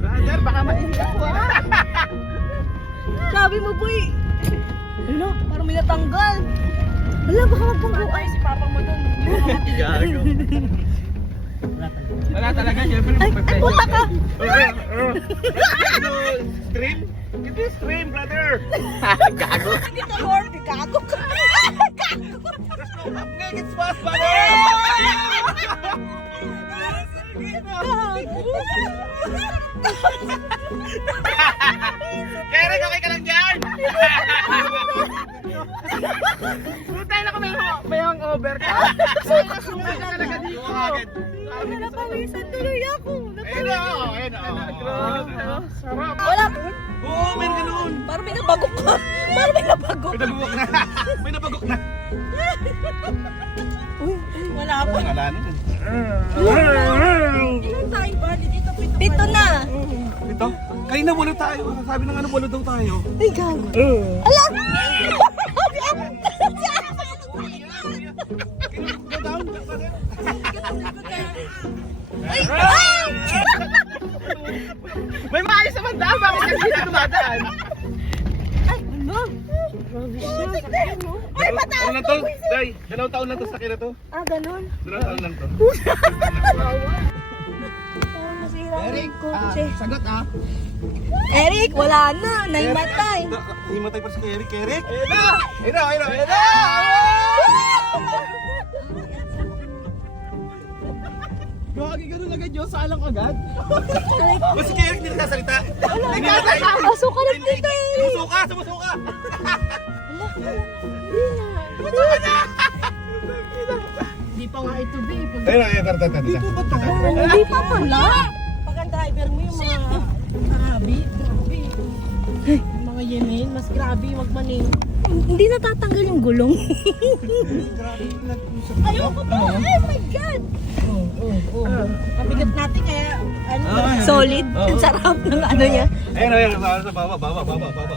Brother, baka mainit ako ha. Sabi mo, boy. Ano? Parang may natanggal. Wala, baka magpungguan. Si papa mo dun. Gago. Wala talaga, syempre. Ay, puta ka. Stream? Ito yung stream, brother. Gago. Dito, Lord. Gago ka. There's no happening, it's fast, brother. Kerek, okay ka lang dyan? Tayo na kung may hangover ka. Sumay ka talaga dito. Napawisan tuloy ako. Ayun o, ayun o. Sarap. Wala. Oo, meron ganun. Parang may nabagok ka. Parang may nabagok. May nabagok na. May nabagok na. Uy, wala pa. Wala na. Ilan tayo ba? Dito, pito na. Ito? Kanina walo tayo. Sabi ng ano, walo daw tayo. Ay, gago. Ala! Ay! May maayos naman daan. Bakit kasi hindi dumadaan? Ay, ano? Ay, mataas Ano na to? Day, 2 taon lang to sa akin na to. Ah, ganun. 2 taon lang to. Parang masira ang kotse. sagot ah. Eric, wala na. Naimatay. Himatay pa si Eric. Eric? Ayun na! Ayun na! Ayun na! Ayun na! Gagi, ganun agad yun. Salang agad. Ba't si Eric hindi nagsasalita? Hindi na tayo. Pasuka lang dito, Eric. Sumusuka! Sumusuka! Wala na. Hindi pa nga ito, babe. Ayun na! Ayun na! Hindi pa pala. Pag ang driver mo yung mga Arabi, grabe. Yung mga Yemen, mas grabe magmaning. Hindi natatanggal yung gulong. Ayoko pa! Oh my God! Kabigat natin kaya ano Solid. Ang sarap ng ano niya. Ayun na! Ayun na! Sa baba! Baba! Baba! Baba!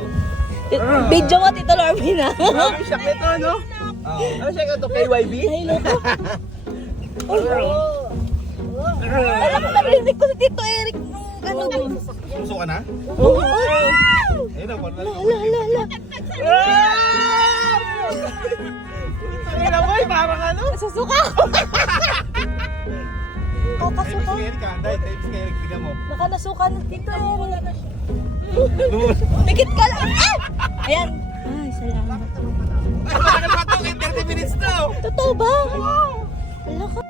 Video mo, Tito Larvin, ha? Grabe siya nito, no? Ano siya ito? KYB? Ay, loko. Alam ko, narinig ko si Tito Eric nung ano doon. Sumusuka na? Oo. Ayun na! Ala! Ala. Ayun na boy! Parang ano? Susuka. Tayo si Eric ah! Tayo si Eric! Tignan mo! Baka nasuka na Tito Eric. Pikit ka lang. Ah! Ayan. Ay, salamat. Ay, matagal pa ito! 30 minutes na! Totoo ba? Wala ka.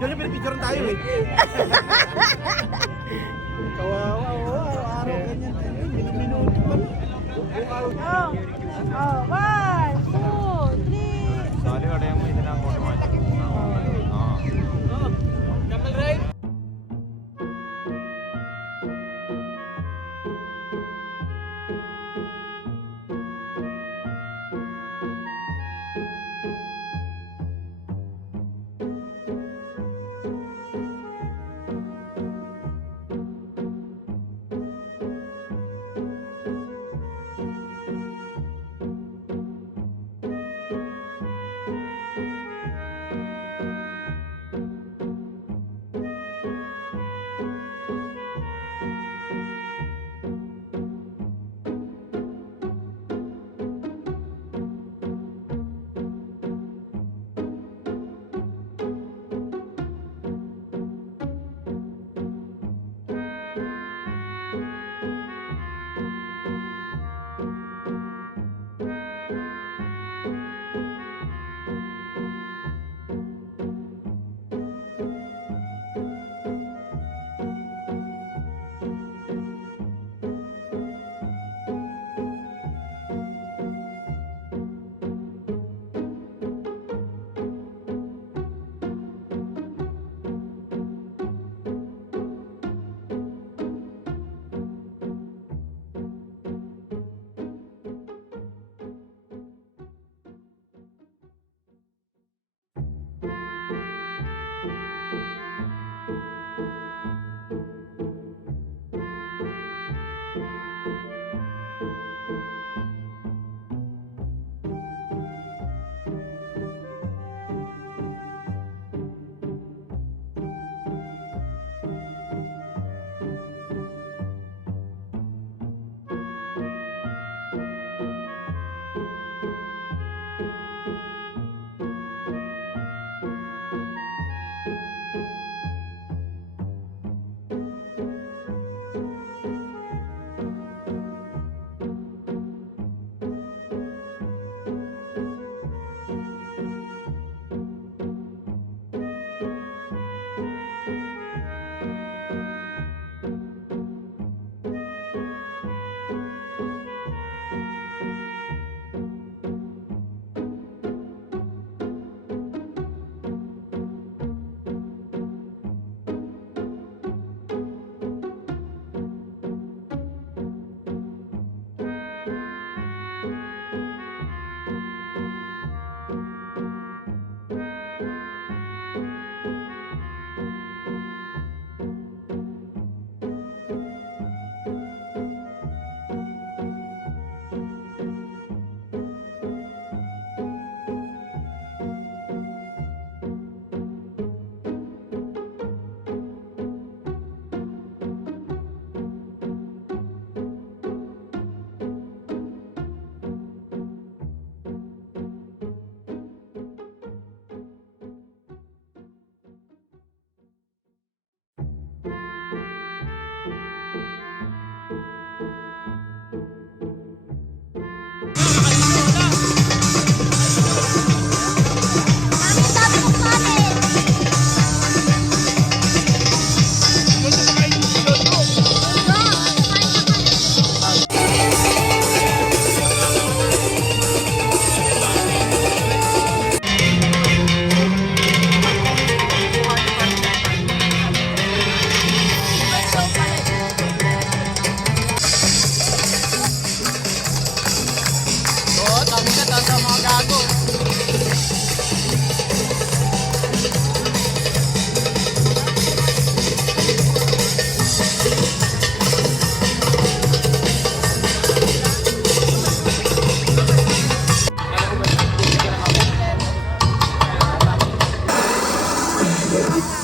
Yun yung pinipicturean tayo eh. Kawawa, araw-araw ganyan. Minuto pa lang. Oh, 1, 2, 3. Sorry, ada yang mau tenang automatic. Camel ride. Thank you.